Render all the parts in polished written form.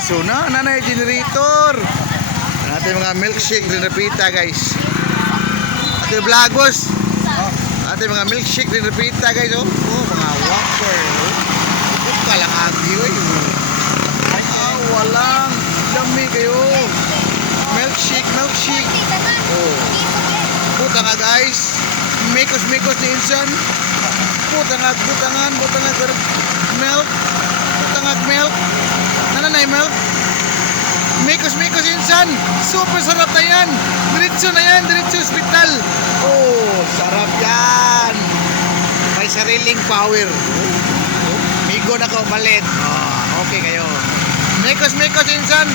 So nanay generator. Natin mga milkshake rin napita guys. Ate Blagos. Ate mga milkshake rin napita guys. Oh, mga wafer. Bukod ka lang agi. Walang dami kayo. Milkshake. Oh. Puta nga guys. Mikos ni Insan. Butangan milk. Milk. Nanay milk. Mikos Insan. Super sarap na yan. Diretso hospital. Oh, sarap yan. May sariling power. Migo na ko malit. Oh, okay kayo. Mikos Insan.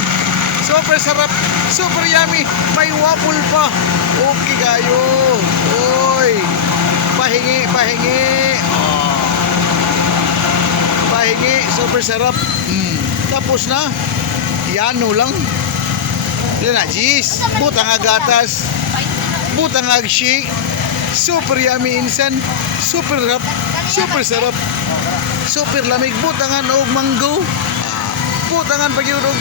Super sarap. Super yummy. May waffle pa. Okay kayo. Oy. Pahingi. Oh. Pahingi. Super sarap. Tapos na. Yano lang. Yan na. Jeez. Butang agatas. Butang agshake. Super yummy Insan. Super sarap. Super lamig. Butangan o mango. Butangan pagyurog.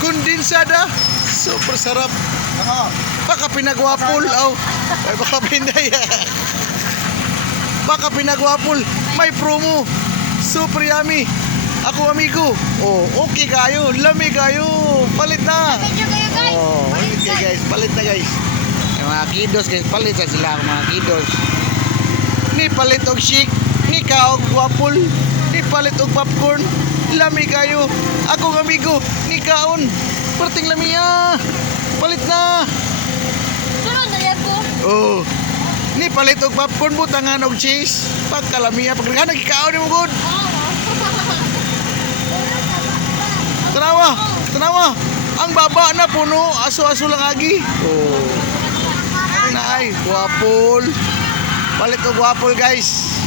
Kondensada. Super sarap. Baka pinagwapol. Baka pinagwapol. May promo. Super yummy. Ako amigo. Oh, okay kayo. Lamig kayo. Palit na. Oh, okay guys. Palit na guys. Yung mga kiddos guys. Palit na sila ang mga kiddos. Ni palit og shake. Ni kaog wapol. Ni palit og popcorn. Lamig kayo. Ako amigo. Ni kaon. Perting lamia. Palit na. Sunod na yan po. Oh. Ni palit og popcorn butangan og cheese. Pagkalamia pagdagan nagikaon mo good. Tanawa. Ang baba na puno, aso-aso lang agi. Oh. Naay, guwapol. Palit og guwapol guys.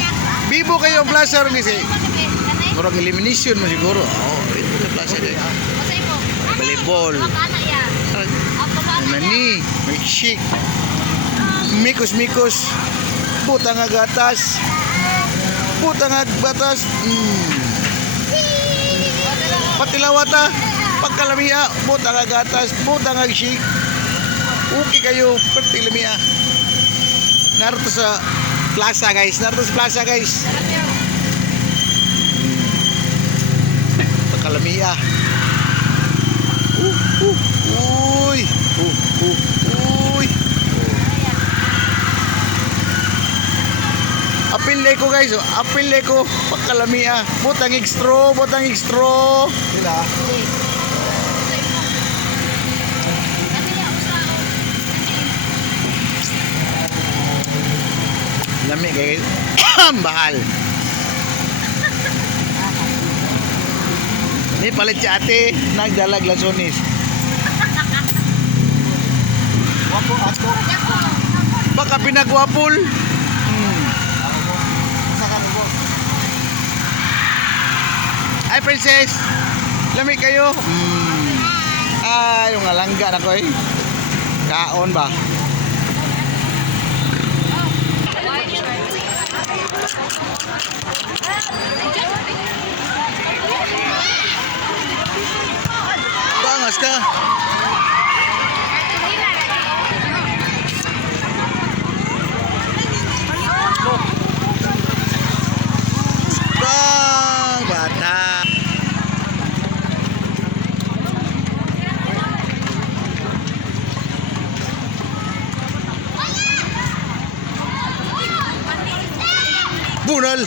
Bibo kayo ang plaza ron kasi. Murag elimination mo siguro. Oh, ito na plaza guys. Volleyball. Nani, milkshake. Mikos. Butang agatas. Patilawata. Pagkalamia. Butang agatas. Butang agshake. Okay kayo. Pertilamia. Narito sa plaza guys. Pagkalamia. Uy. Apil ko guys, pagkalamia. Butang extra. Dila. Lami guys. Bahal. Ni palit si ate, nagdalag lasonis. Wapo ato. Baka pinagwapol. Ay princess, lamig kayo. Ay, yung alangga na ko eh. Kaon ba? Bangas ka. Bata. Bunal.